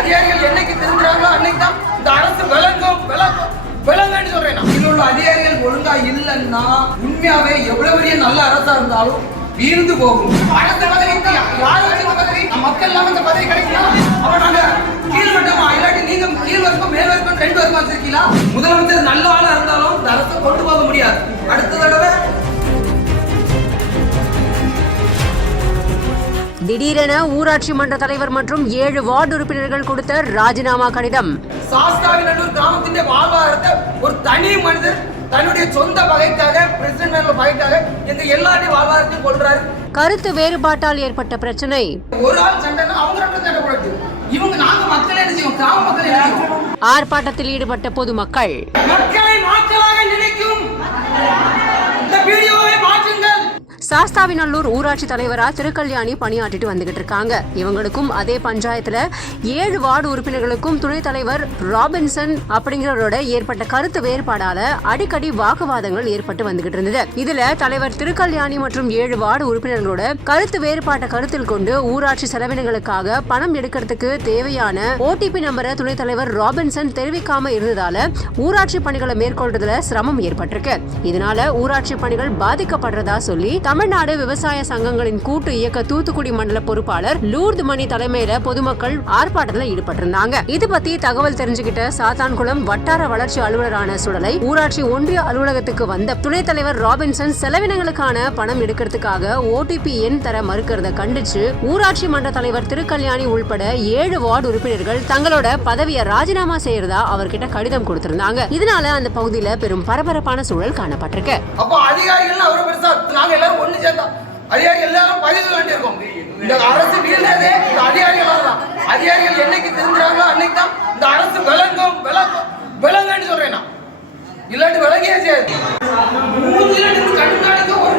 அதிகாரிகள் என்னைக்கு திருந்துறாங்களோ அன்னைக்கு தான் இந்த அரசு விளங்குன்னு சொல்றேன். இதில் உள்ள அதிகாரிகள் ஒழுங்கா இல்லைன்னா உண்மையாவே எவ்வளவு பெரிய நல்ல அரசா இருந்தாலும் வீழ்ந்து போகும். அடுத்த பதவி யார் வச்சிருக்க பதவி மக்கள் எல்லாம் இந்த பதவி கிடைக்கலாம். அப்ப நாங்க கீழ்மட்டமா இல்லாட்டி நீங்க கீழ் வரைக்கும் மேல் வரைக்கும் 2 வரைக்கும் வச்சிருக்கீங்களா? முதலமைச்சர் நல்ல ஆளா இருந்தாலும் இந்த அரசை கொண்டு போக முடியாது. அடுத்த தடவை திடீரென ஊராட்சி மன்ற தலைவர் மற்றும் 7 வார்டு உறுப்பினர்கள் கொடுத்த ராஜினாமா கடிதம். சாஸ்தாவிநல்லூர் கிராமத்தின் வாழ்வாதாரத்தை ஒரு தனி மனிதர் தன்னுடைய சொந்த பகைக்காக பிரசிடென்ட் பகைக்காக எங்க எல்லாரையும் வாழ்வாதாரத்தையும் கொள்றாரு. கருத்து வேறுபாட்டால் ஏற்பட்ட பிரச்சனை. ஒரு ஆள் சண்டைனா அவங்க ரெண்டு சண்டை போடுறது. இவங்க நாங்க மக்கள் என்ன செய்வோம்? கிராம மக்கள் என்ன செய்வோம்? ஆர்ப்பாட்டத்தில் ஈடுபட்ட பொதுமக்கள் மக்களை மக்களாக நினைக்கும் இந்த வீடியோவை மாற்றுங்கள். சாஸ்தாவிநல்லூர் ஊராட்சி தலைவரா திருக்கல்யாணி பணியாற்றிட்டு வந்துகிட்டு இருக்காங்க. இவங்களுக்கும் அதே பஞ்சாயத்துல 7 வார்டு உறுப்பினர்களுக்கும் துணைத் தலைவர் ராபின்சன் அப்படிங்கிறவரோட ஏற்பட்ட கருத்து வேறுபாடால அடிக்கடி வாக்குவாதங்கள் ஏற்பட்டு வந்துகிட்டு இருந்தது. இதுல தலைவர் திருக்கல்யாணி மற்றும் 7 வார்டு உறுப்பினர்களோட கருத்து வேறுபாட்டை கருத்தில் கொண்டு ஊராட்சி செலவினங்களுக்காக பணம் எடுக்கிறதுக்கு தேவையான ஓடிபி நம்பரை துணைத் தலைவர் ராபின்சன் தெரிவிக்காம இருந்ததால ஊராட்சி பணிகளை மேற்கொள்றதுல சிரமம் ஏற்பட்டிருக்கு. இதனால ஊராட்சி பணிகள் பாதிக்கப்படுறதா சொல்லி தமிழ்நாடு விவசாய சங்கங்களின் கூட்டு இயக்க தூத்துக்குடி மண்டல பொறுப்பாளர் லூர்து மணி தலைமையில பொதுமக்கள் ஆர்ப்பாட்டத்தில் ஈடுபட்டிருந்தாங்க. இது பத்தி தகவல் தெரிஞ்சுக்கிட்ட சாத்தான்குளம் வட்டார வளர்ச்சி அலுவலரான சுடலை ஊராட்சி ஒன்றிய அலுவலகத்துக்கு வந்த துணைத் தலைவர் ராபின்சன் செலவினங்களுக்கான பணம் எடுக்கிறதுக்காக ஓடிபி எண் தர மறுக்கிறத கண்டிச்சு ஊராட்சி மன்ற தலைவர் திருக்கல்யாணி உள்பட 7 வார்டு உறுப்பினர்கள் தங்களோட பதவியை ராஜினாமா செய்யறதா அவர்கிட்ட கடிதம் கொடுத்திருந்தாங்க. இதனால அந்த பகுதியில பெரும் பரபரப்பான சூழல் காணப்பட்டிருக்கு. ஒண்ணு சேர்ந்தா அதிகாரிகள் எல்லாரும் பகிர்ந்து வேண்டியிருக்கோம். இந்த அரசு வீழ்ந்ததே இந்த அதிகாரிகளால தான். அதிகாரிகள் என்னைக்கு திருந்துறாங்களோ அன்னைக்கு தான் இந்த அரசு விளங்குன்னு சொல்றேன். இல்லாட்டி விளங்கியே செய்யாது. கண்காணிக்க ஒரு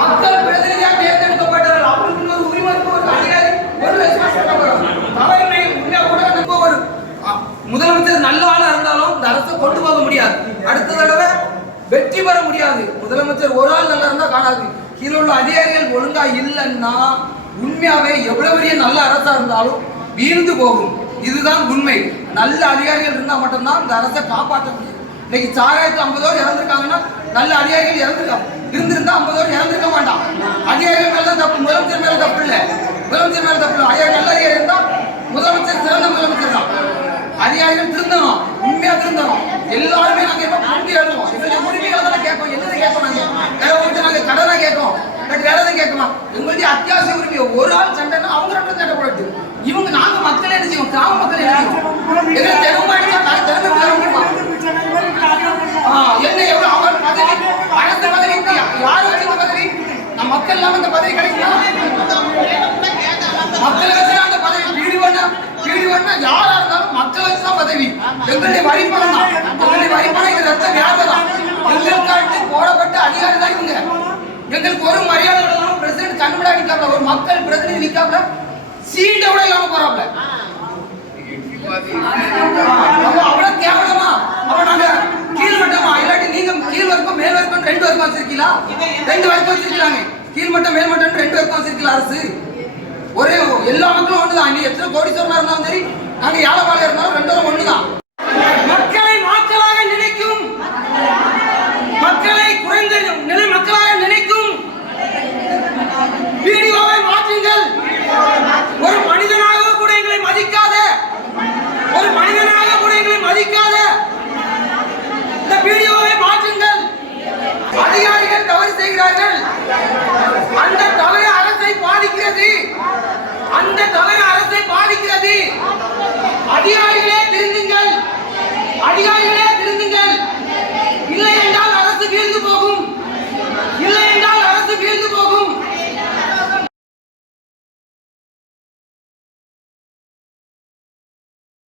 மக்கள் பிரதிநிதியாக தேர்ந்தெடுக்கப்பட்டார்கள். அவங்களுக்கு ஒரு உரிமை இருக்கு. ஒரு அதிகாரி ஒரு ஒரு முதலமைச்சர் நல்ல ஆளா இருந்தாலும் இந்த அரசை கொண்டு போக முடியாது. அடுத்த தடவை வெற்றி பெற முடியாது. முதலமைச்சர் ஒரு ஆள் நல்லா இருந்தா காணாது. கீழே உள்ள அதிகாரிகள் ஒழுங்கா இல்லைன்னா உண்மையாவே எவ்வளவு பெரிய நல்ல அரசா இருந்தாலும் வீழ்ந்து போகும். இதுதான் உண்மை. நல்ல அதிகாரிகள் இருந்தா மட்டும்தான் இந்த அரசை காப்பாற்ற முடியும். இன்னைக்கு சாராயத்து 50 பேர் இறந்துருக்காங்கன்னா நல்ல அதிகாரிகள் இறந்துருக்காங்க. இருந்திருந்தா 50 பேர் இறந்துருக்க மாட்டான். அதிகாரிகள் மேலதான் தப்பு, முதலமைச்சர் மேல தப்பு இல்லை. முதலமைச்சர் மேல தப்பு இல்லை. நல்ல அதிகாரி இருந்தா முதலமைச்சர் சிறந்த முதலமைச்சர் தான். அதிகாரிகள் திருந்தணும், உண்மையா திருந்தணும். எல்லாருமே நாங்க எழுதுவோம். எங்களுடைய உரிமைகளை தானே கேட்போம். என்னது கேட்போம்? நாங்க கடனை கேட்போம், வேற எதுவும் கேட்கலாம். எங்களுடைய அத்தியாவசிய உரிமை. ஒரு ஆள் சண்டைன்னா அவங்க ரெண்டு சண்டை போடுறது. இவங்க நாங்க மக்கள் என்ன செய்வோம்? கிராம மக்கள் என்ன செய்வோம்? எங்களை தெருமாடிச்சா நாங்க திறமை பெற முடியுமா? என்ன எவ்வளவு அவங்க பதவி அடுத்த பதவி யார் வச்சிருக்க பதவி மக்கள் எல்லாம் இந்த பதவி கிடைக்கலாம். மக்களை வச்சு அந்த பதவி பீடிவன்னா யாரா இருந்தாலும் மக்களை வச்சுதான் பதவி. எங்களுடைய வரிப்பணம் தான். எங்களுடைய வரிப்பணம் எங்க ரத்த வியாபாரம். எங்களுக்கு போடப்பட்ட அதிகாரி தான் இவங்க. எங்களுக்கு ஒரு மரியாதை இல்லாம பிரசிடென்ட் கண்விடா நிக்காப்ல, ஒரு மக்கள் பிரதிநிதி நிக்காப்ல, சீட்டை கூட இல்லாம போறாப்ல. அவ்வளவு கேவலமா? அப்ப நாங்க கீழ்மட்டமா இல்லாட்டி நீங்க கீழ் வரைக்கும் மேல் வரைக்கும் 2 வரைக்கும் வச்சிருக்கீங்களா? 2 வரைக்கும் வச்சிருக்கீங்க. கீழ்மட்டம் மேல்மட்டம் 2 வரைக்கும் வச்சிருக்கீங்களா? அரசு ஒரே எல்லா மக்களும் ஒண்ணுதான். நீ எத்தனை கோடீஸ்வரனா இருந்தாலும் சரி, நாங்க ஏழைபாளையம் இருந்தாலும் 2 பேரும் ஒண்ணுதான். மக்களை மக்களாக நினைக்கும், மக்களை குறைந்த நிலை மக்களாக நினைக்கும் வீடியோவை மாற்றுங்கள். ஒரு மனிதனாக கூட எங்களை மதிக்காத, ஒரு மனிதனாக கூட எங்களை மதிக்காத இந்த வீடியோவை மாற்றுங்கள். அதிகாரிகள் தவறு செய்கிறார்கள். அந்த தவறு அரசை பாதிக்கிறது. அந்த தவறு அரசை பாதிக்கிறது. அதிகாரிகளை